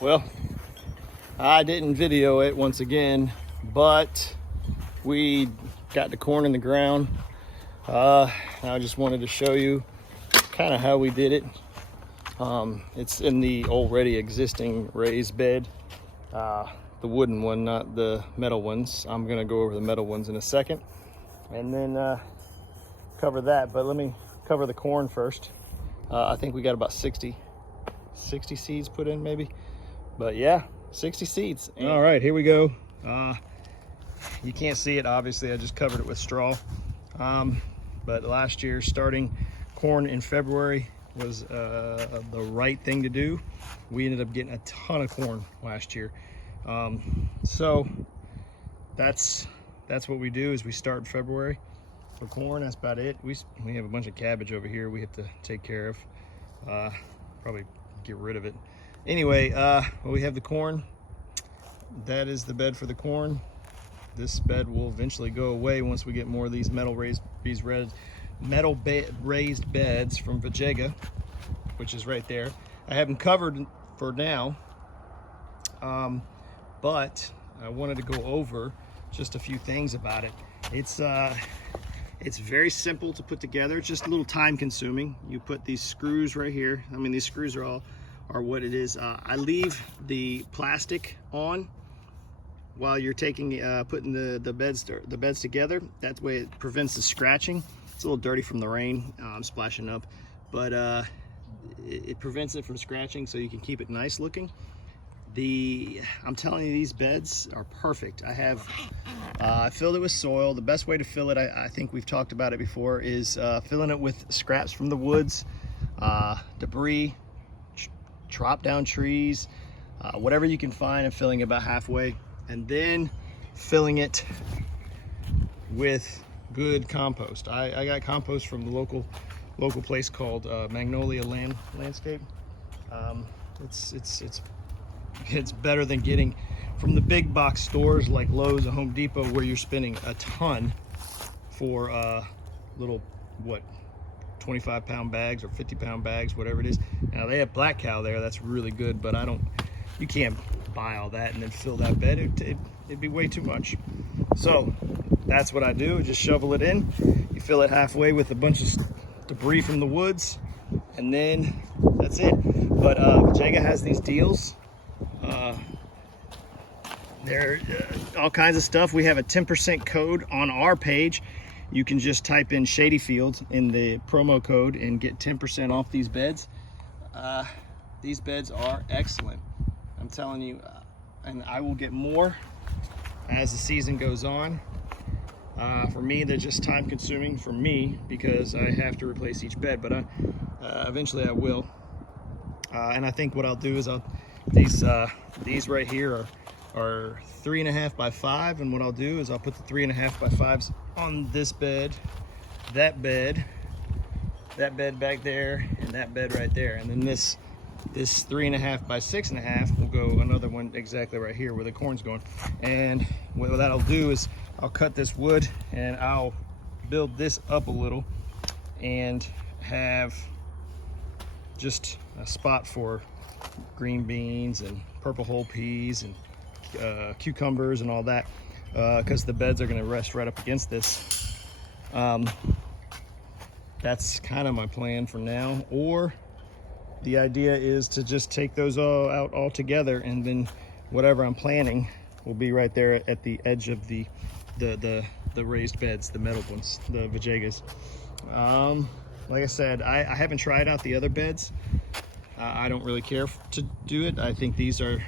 Well, I didn't video it once again, but we got the corn in the ground. I just wanted to show you kind of how we did it. It's in the already existing raised bed, the wooden one, not the metal ones. I'm gonna go over the metal ones in a second and then cover that, but let me cover the corn first. I think we got about 60 seeds put in, maybe. But yeah, 60 seeds. All right, here we go. You can't see it, obviously. I just covered it with straw. But last year, starting corn in February was the right thing to do. We ended up getting a ton of corn last year. So that's what we do, is we start in February for corn. That's about it. We have a bunch of cabbage over here we have to take care of. Probably get rid of it. Anyway, we have the corn. That is the bed for the corn. This bed will eventually go away once we get more of these metal raised beds from Vegega, which is right there. I have them covered for now, but I wanted to go over just a few things about it. It's very simple to put together. It's just a little time consuming. You put these screws right here. I mean, these screws are what it is. I leave the plastic on while you're putting the beds together. That way it prevents the scratching. It's a little dirty from the rain. I'm splashing up, but it prevents it from scratching, so you can keep it nice looking. I'm telling you, these beds are perfect. I filled it with soil. The best way to fill it, I think we've talked about it before, is filling it with scraps from the woods, debris, chop down trees, whatever you can find, and filling it about halfway, and then filling it with good compost. I got compost from the local place called Magnolia Landscape. It's better than getting from the big box stores like Lowe's and Home Depot, where you're spending a ton for little 25-pound bags or 50-pound bags, whatever it is. Now they have Black Cow there, that's really good, but you can't buy all that and then fill that bed. It'd be way too much. So that's what I do. Just shovel it in. You fill it halfway with a bunch of debris from the woods, and then that's it. But Vegega has these deals. They're all kinds of stuff. We have a 10% code on our page. You can just type in Shady Fields in the promo code and get 10% off these beds. These beds are excellent, I'm telling you, and I will get more as the season goes on. For me, they're just time consuming for me because I have to replace each bed, but eventually I will. And I think what I'll do is these right here are 3.5 by 5, and what I'll do is I'll put the 3.5 by 5s on this bed, that bed back there, and that bed right there, and then this 3.5 by 6.5 will go another one exactly right here where the corn's going. And what that'll do is I'll cut this wood and I'll build this up a little and have just a spot for green beans and purple whole peas and cucumbers and all that, because the beds are going to rest right up against this. That's kind of my plan for now. Or the idea is to just take those all out all together, and then whatever I'm planting will be right there at the edge of the raised beds, the metal ones, the Vegegas. Like I said, I haven't tried out the other beds. I don't really care to do it. I think these are,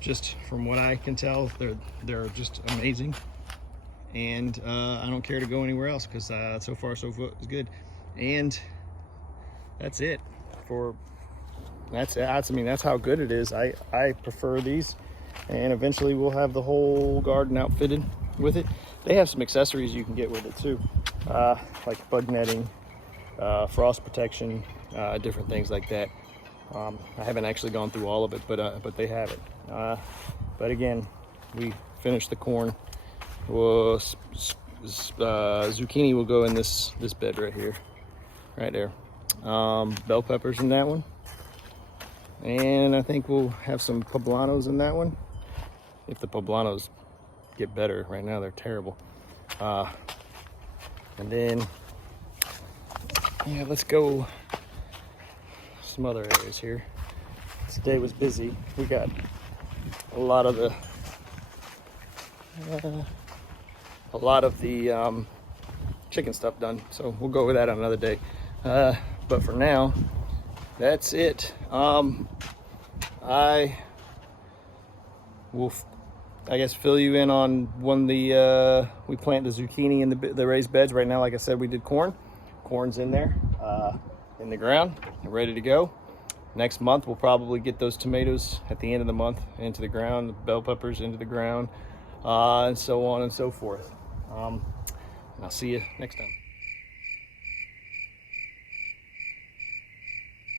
just from what I can tell, they're just amazing, and I don't care to go anywhere else because so far so good. And that's it. I mean, that's how good it is. I prefer these, and eventually we'll have the whole garden outfitted with it. They have some accessories you can get with it too, like bug netting, frost protection, different things like that. I haven't actually gone through all of it, but they have it. But again, we finished the corn. Zucchini will go in this bed right here, right there. Bell peppers in that one. And I think we'll have some poblanos in that one. If the poblanos get better. Right now they're terrible. And then, yeah, let's go some other areas here. Today was busy. We got a lot of the chicken stuff done, so we'll go over that on another day. But for now, that's it. I will, I guess, fill you in on when we plant the zucchini in the raised beds. Right now, like I said, we did corn. Corn's in there, in the ground, ready to go. Next month, we'll probably get those tomatoes at the end of the month into the ground, the bell peppers into the ground, and so on and so forth. And I'll see you next time.